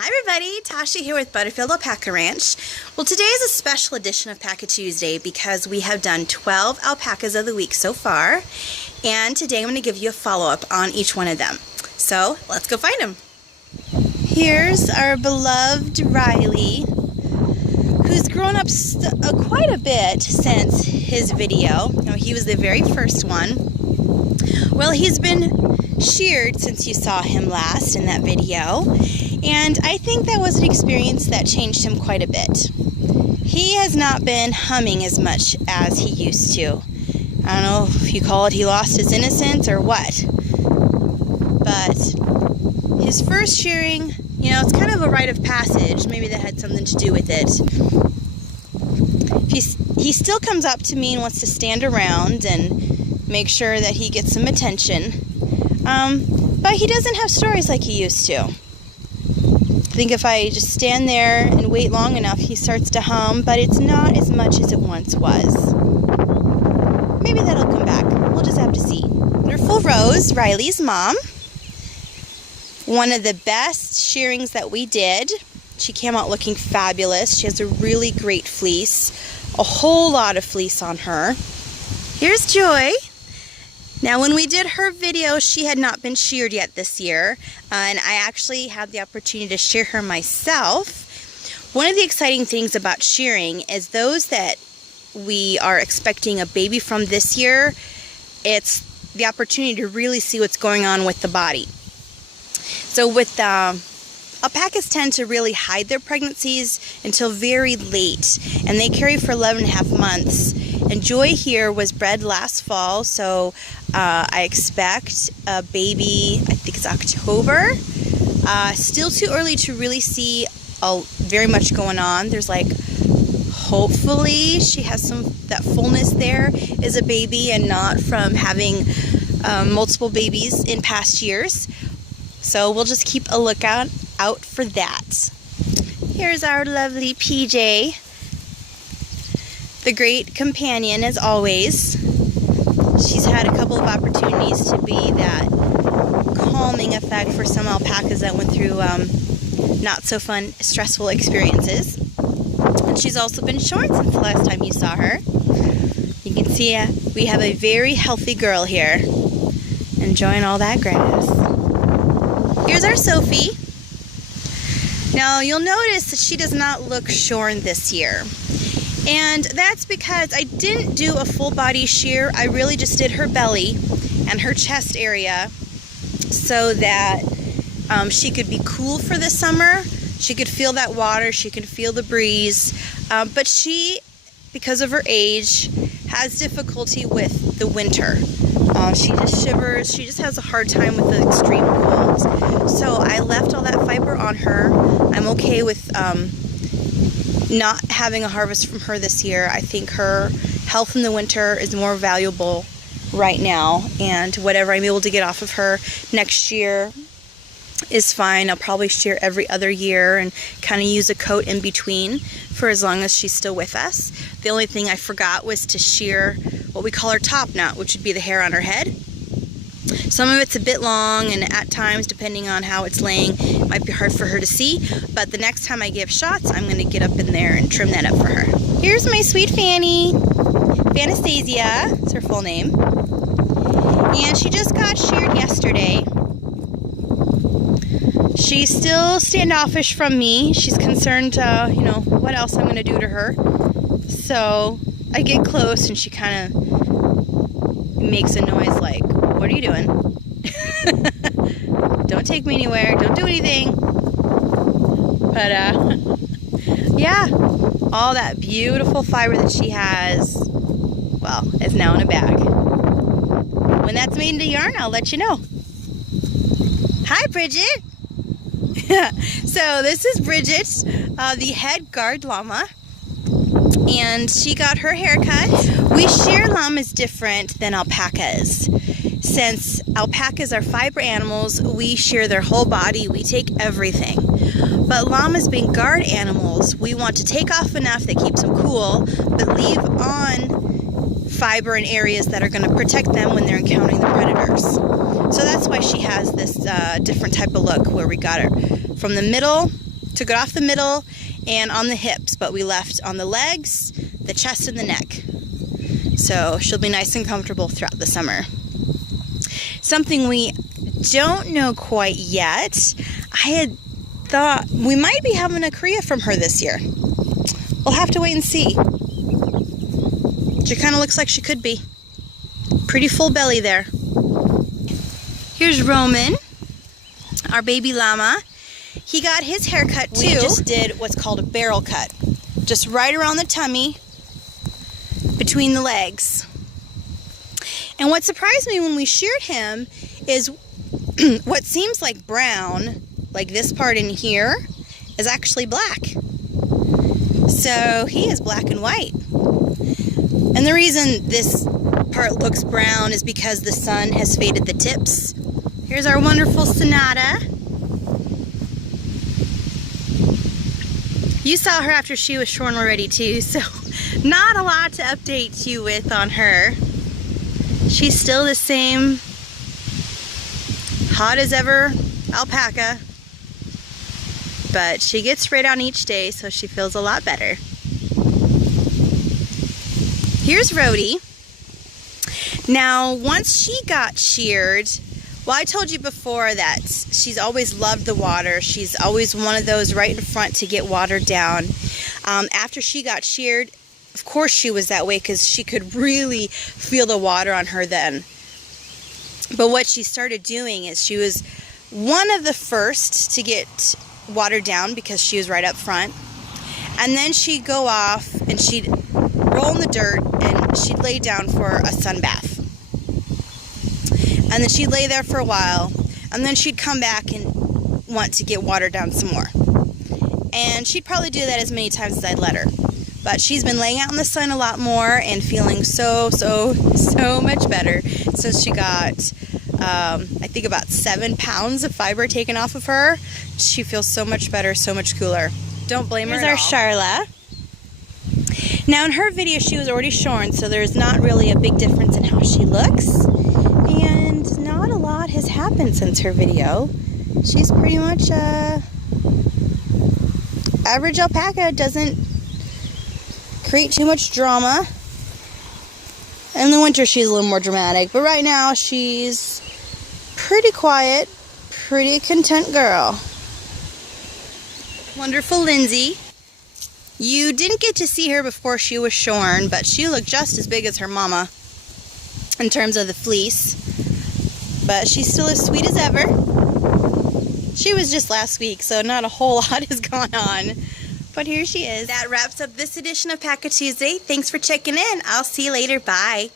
Hi everybody, Tashia here with Butterfield Alpaca Ranch. Well, today is a special edition of Paca Tuesday because we have done 12 alpacas of the week so far, and today I'm going to give you a follow-up on each one of them. So let's go find them. Here's our beloved Riley, who's grown up quite a bit since his video. He was the very first one. Well, he's been sheared since you saw him last in that video, and I think that was an experience that changed him quite a bit. He has not been humming as much as he used to. I don't know if you call it he lost his innocence or what, but his first shearing, it's kind of a rite of passage. Maybe that had something to do with it. He still comes up to me and wants to stand around and make sure that he gets some attention. But he doesn't have stories like he used to. I think if I just stand there and wait long enough, he starts to hum, but it's not as much as it once was. Maybe that'll come back. We'll just have to see. Wonderful Rose, Riley's mom. One of the best shearings that we did. She came out looking fabulous. She has a really great fleece. A whole lot of fleece on her. Here's Joy. Now, when we did her video, she had not been sheared yet this year, and I actually had the opportunity to shear her myself. One of the exciting things about shearing is those that we are expecting a baby from this year, it's the opportunity to really see what's going on with the body. So with alpacas tend to really hide their pregnancies until very late, and they carry for 11.5 months. And Joy here was bred last fall, so I expect a baby, I think it's October. Still too early to really see very much going on. There's hopefully she has that fullness there is a baby and not from having multiple babies in past years. So we'll just keep a lookout out for that. Here's our lovely PJ. The great companion as always. She's had a couple of opportunities to be that calming effect for some alpacas that went through not so fun, stressful experiences. And she's also been shorn since the last time you saw her. You can see we have a very healthy girl here, enjoying all that grass. Here's our Sophie. Now you'll notice that she does not look shorn this year. And that's because I didn't do a full body shear. I really just did her belly and her chest area so that she could be cool for the summer. She could feel that water, she could feel the breeze. But she, because of her age, has difficulty with the winter. She just shivers, she just has a hard time with the extreme cold. So I left all that fiber on her. I'm okay with not having a harvest from her this year. I think her health in the winter is more valuable right now, and whatever I'm able to get off of her next year is fine. I'll probably shear every other year and kind of use a coat in between for as long as she's still with us. The only thing I forgot was to shear what we call our top knot, which would be the hair on her head. Some of it's a bit long, and at times, depending on how it's laying, it might be hard for her to see, but the next time I give shots, I'm going to get up in there and trim that up for her. Here's my sweet Fanny. Fanastasia is her full name. And she just got sheared yesterday. She's still standoffish from me. She's concerned, what else I'm going to do to her. So I get close and she kind of makes a noise like, "What are you doing?" Don't take me anywhere. Don't do anything. But, yeah, all that beautiful fiber that she has, well, is now in a bag. When that's made into yarn, I'll let you know. Hi, Bridget. So this is Bridget, the head guard llama. And she got her haircut. We shear llamas different than alpacas. Since alpacas are fiber animals, we shear their whole body, we take everything. But llamas being guard animals, we want to take off enough that keeps them cool, but leave on fiber in areas that are going to protect them when they're encountering the predators. So that's why she has this different type of look, where we got her from the middle Took it off the middle and on the hips, but we left on the legs, the chest, and the neck. So she'll be nice and comfortable throughout the summer. Something we don't know quite yet, I had thought we might be having a cria from her this year. We'll have to wait and see. She kind of looks like she could be. Pretty full belly there. Here's Roman, our baby llama. He got his hair cut too. We just did what's called a barrel cut. Just right around the tummy, between the legs. And what surprised me when we sheared him is what seems like brown, like this part in here, is actually black. So he is black and white. And the reason this part looks brown is because the sun has faded the tips. Here's our wonderful Sonata. You saw her after she was shorn already too, so not a lot to update you with on her. She's still the same hot as ever alpaca, but she gets sprayed on each day, so she feels a lot better. Here's Rhodey. Now, once she got sheared, well, I told you before that she's always loved the water. She's always one of those right in front to get watered down. After she got sheared, of course she was that way because she could really feel the water on her then. But what she started doing is she was one of the first to get watered down because she was right up front. And then she'd go off and she'd roll in the dirt and she'd lay down for a sun bath. And then she'd lay there for a while, and then she'd come back and want to get watered down some more. And she'd probably do that as many times as I'd let her. But she's been laying out in the sun a lot more and feeling so much better since she got, I think about 7 pounds of fiber taken off of her. She feels so much better, so much cooler. Don't blame her at all. Here's our Charla. Now in her video she was already shorn, so there's not really a big difference in how she looks. And not a lot has happened since her video. She's pretty much average alpaca, doesn't create too much drama. In the winter she's a little more dramatic, but right now she's pretty quiet, pretty content girl. Wonderful Lindsay. You didn't get to see her before she was shorn, but she looked just as big as her mama in terms of the fleece. But she's still as sweet as ever. She was just last week, so not a whole lot has gone on. But here she is. That wraps up this edition of Paca Tuesday. Thanks for checking in. I'll see you later. Bye.